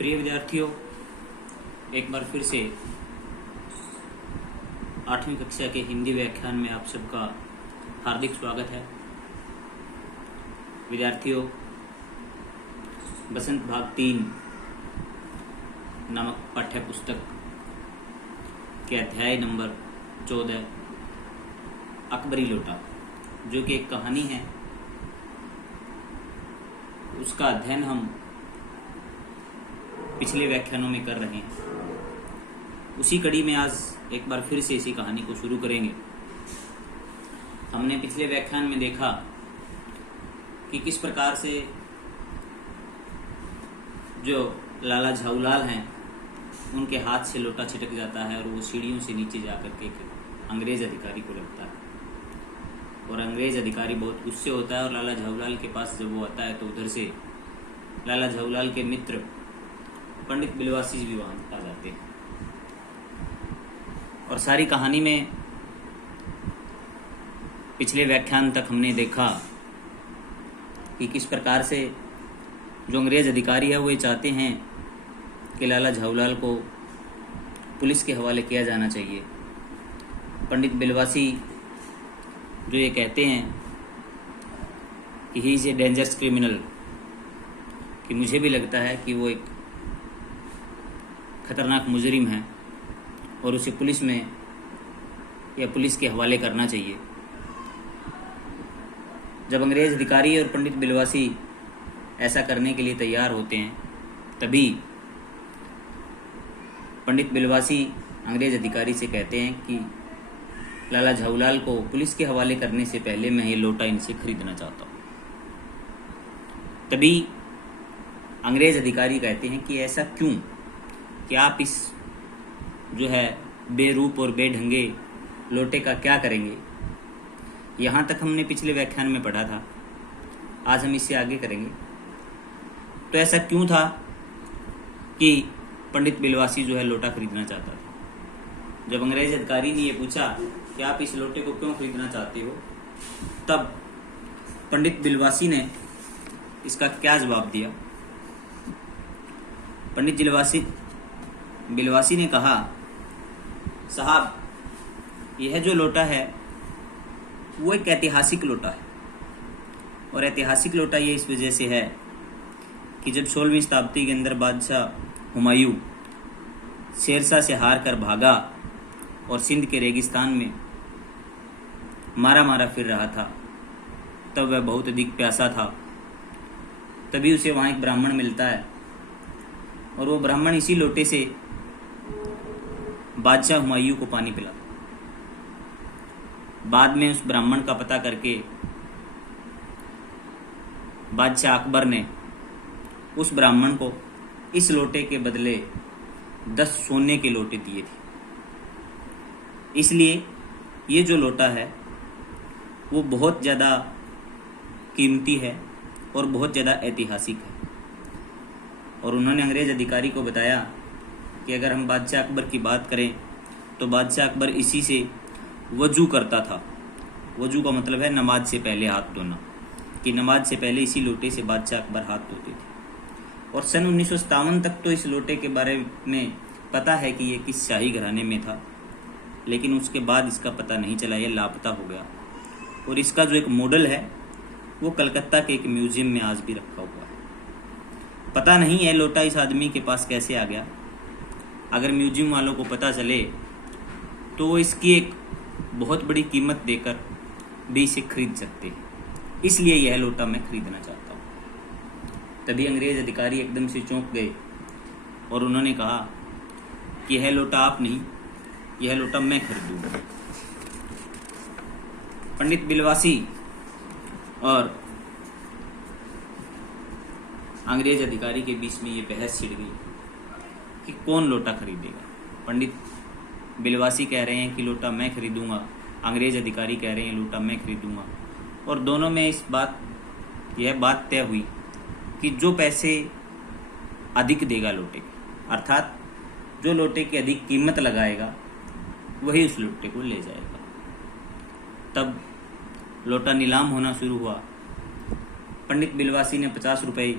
प्रिय विद्यार्थियों, एक बार फिर से 8वीं कक्षा के हिंदी व्याख्यान में आप सबका हार्दिक स्वागत है। विद्यार्थियों, बसंत भाग 3 नामक पाठ्य पुस्तक के अध्याय नंबर 14 अकबरी लोटा, जो कि एक कहानी है, उसका अध्ययन हम पिछले व्याख्यानों में कर रहे हैं। उसी कड़ी में आज एक बार फिर से इसी कहानी को शुरू करेंगे। हमने पिछले व्याख्यान में देखा कि किस प्रकार से जो लाला झाऊलाल हैं उनके हाथ से लोटा छिटक जाता है और वो सीढ़ियों से नीचे जाकर के अंग्रेज अधिकारी को लगता है और अंग्रेज अधिकारी बहुत गुस्से होता है और लाला झाऊलाल के पास जब वो आता है तो उधर से लाला झाऊलाल के मित्र पंडित बिलवासी भी वहाँ आ जाते हैं। और सारी कहानी में पिछले व्याख्यान तक हमने देखा कि किस प्रकार से जो अंग्रेज अधिकारी है वो ये चाहते हैं कि लाला झाऊलाल को पुलिस के हवाले किया जाना चाहिए। पंडित बिलवासी जो ये कहते हैं कि he is a dangerous criminal, कि मुझे भी लगता है कि वो एक खतरनाक मुजरिम है और उसे पुलिस में या पुलिस के हवाले करना चाहिए। जब अंग्रेज अधिकारी और पंडित बिलवासी ऐसा करने के लिए तैयार होते हैं, तभी पंडित बिलवासी अंग्रेज अधिकारी से कहते हैं कि लाला झाऊलाल को पुलिस के हवाले करने से पहले मैं ये लोटा इनसे खरीदना चाहता हूँ। तभी अंग्रेज अधिकारी कहते हैं कि ऐसा क्यों, कि आप इस जो है बेरूप और बेढंगे लोटे का क्या करेंगे। यहाँ तक हमने पिछले व्याख्यान में पढ़ा था, आज हम इससे आगे करेंगे। तो ऐसा क्यों था कि पंडित बिलवासी जो है लोटा खरीदना चाहता था। जब अंग्रेज अधिकारी ने ये पूछा कि आप इस लोटे को क्यों खरीदना चाहते हो, तब पंडित बिलवासी ने इसका क्या जवाब दिया। पंडित बिलवासी ने कहा, साहब, यह जो लोटा है वो एक ऐतिहासिक लोटा है और ऐतिहासिक लोटा ये इस वजह से है कि जब 16वीं शताब्दी के अंदर बादशाह हुमायूं शेरशाह से हार कर भागा और सिंध के रेगिस्तान में मारा फिर रहा था, तब वह बहुत अधिक प्यासा था। तभी उसे वहाँ एक ब्राह्मण मिलता है और वो ब्राह्मण इसी लोटे से बादशाह हुमायूं को पानी पिलाता। बाद में उस ब्राह्मण का पता करके बादशाह अकबर ने उस ब्राह्मण को इस लोटे के बदले 10 सोने के लोटे दिए थे। इसलिए ये जो लोटा है वो बहुत ज़्यादा कीमती है और बहुत ज़्यादा ऐतिहासिक है। और उन्होंने अंग्रेज अधिकारी को बताया कि अगर हम बादशाह अकबर की बात करें तो बादशाह अकबर इसी से वजू करता था। वजू का मतलब है नमाज से पहले हाथ धोना, कि नमाज से पहले इसी लोटे से बादशाह अकबर हाथ धोते थे। और सन 1957 तक तो इस लोटे के बारे में पता है कि ये किस शाही घराने में था, लेकिन उसके बाद इसका पता नहीं चला, ये लापता हो गया। और इसका जो एक मॉडल है वो कलकत्ता के एक म्यूजियम में आज भी रखा हुआ है। पता नहीं है लोटा इस आदमी के पास कैसे आ गया। अगर म्यूजियम वालों को पता चले तो वो इसकी एक बहुत बड़ी कीमत देकर भी इसे खरीद सकते हैं। इसलिए यह लोटा मैं खरीदना चाहता हूँ। तभी अंग्रेज अधिकारी एकदम से चौंक गए और उन्होंने कहा कि यह लोटा आप नहीं, यह लोटा मैं खरीदूंगा। पंडित बिलवासी और अंग्रेज अधिकारी के बीच में ये बहस छिड़ गई कि कौन लोटा खरीदेगा। पंडित बिलवासी कह रहे हैं कि लोटा मैं खरीदूंगा, अंग्रेज अधिकारी कह रहे हैं लोटा मैं खरीदूंगा। और दोनों में यह बात तय हुई कि जो पैसे अधिक देगा लोटे के, अर्थात जो लोटे की अधिक कीमत लगाएगा वही उस लोटे को ले जाएगा। तब लोटा नीलाम होना शुरू हुआ। पंडित बिलवासी ने 50 रुपये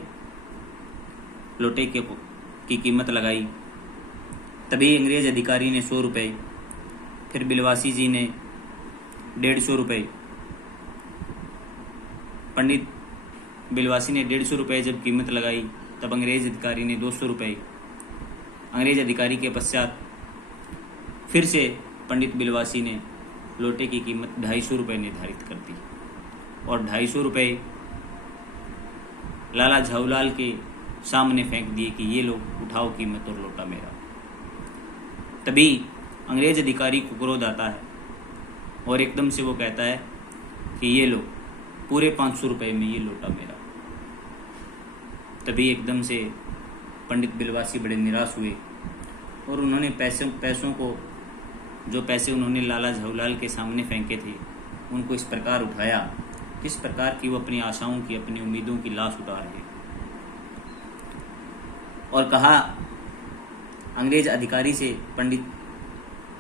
लोटे की कीमत लगाई। तभी अंग्रेज अधिकारी ने 100 रुपये, फिर बिलवासी जी ने 150 रुपये, पंडित बिलवासी ने 150 रुपये जब कीमत लगाई तब अंग्रेज अधिकारी ने 200 रुपये। अंग्रेज अधिकारी के पश्चात फिर से पंडित बिलवासी ने लोटे की कीमत 250 रुपये निर्धारित कर दी और 250 रुपये लाला झाऊलाल के सामने फेंक दिए कि ये लो, उठाओ कीमत और लोटा मेरा। तभी अंग्रेज अधिकारी को क्रोध आता है और एकदम से वो कहता है कि ये लो, पूरे 500 रुपये में ये लोटा मेरा। तभी एकदम से पंडित बिलवासी बड़े निराश हुए और उन्होंने पैसों को, जो पैसे उन्होंने लाला झाऊलाल के सामने फेंके थे, उनको इस प्रकार उठाया जिस प्रकार की वो अपनी आशाओं की, अपनी उम्मीदों की लाश उठा रहे, और कहा, अंग्रेज अधिकारी से पंडित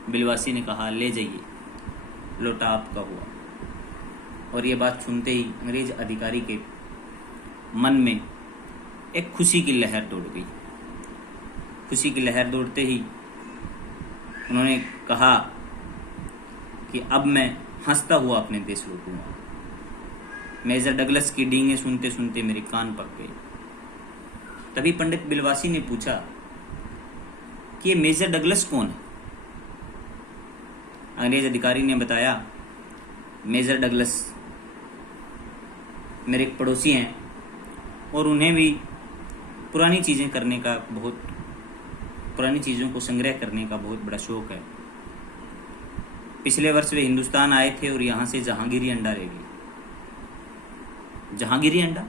बिलवासी ने कहा, ले जाइए, लोटा आपका हुआ। और ये बात सुनते ही अंग्रेज अधिकारी के मन में एक खुशी की लहर दौड़ गई। खुशी की लहर दौड़ते ही उन्होंने कहा कि अब मैं हंसता हुआ अपने देश लौटूंगा। मेजर डगलस की डींगे सुनते सुनते मेरे कान पक गए। तभी पंडित बिलवासी ने पूछा कि ये मेजर डगलस कौन है? अंग्रेज अधिकारी ने बताया, मेजर डगलस मेरे एक पड़ोसी हैं और उन्हें भी पुरानी चीज़ों को संग्रह करने का बहुत बड़ा शौक है। पिछले वर्ष वे हिंदुस्तान आए थे और यहाँ से जहांगीरी अंडा ले गए। जहांगीरी अंडा,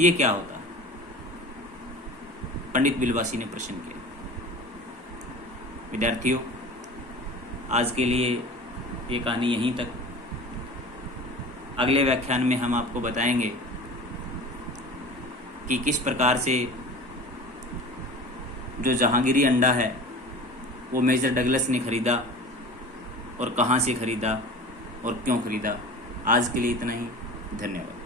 ये क्या होता है? पंडित बिलवासी ने प्रश्न किया। विद्यार्थियों, आज के लिए ये कहानी यहीं तक। अगले व्याख्यान में हम आपको बताएंगे कि किस प्रकार से जो जहांगीरी अंडा है वो मेजर डगलस ने खरीदा और कहाँ से खरीदा और क्यों खरीदा। आज के लिए इतना ही। धन्यवाद।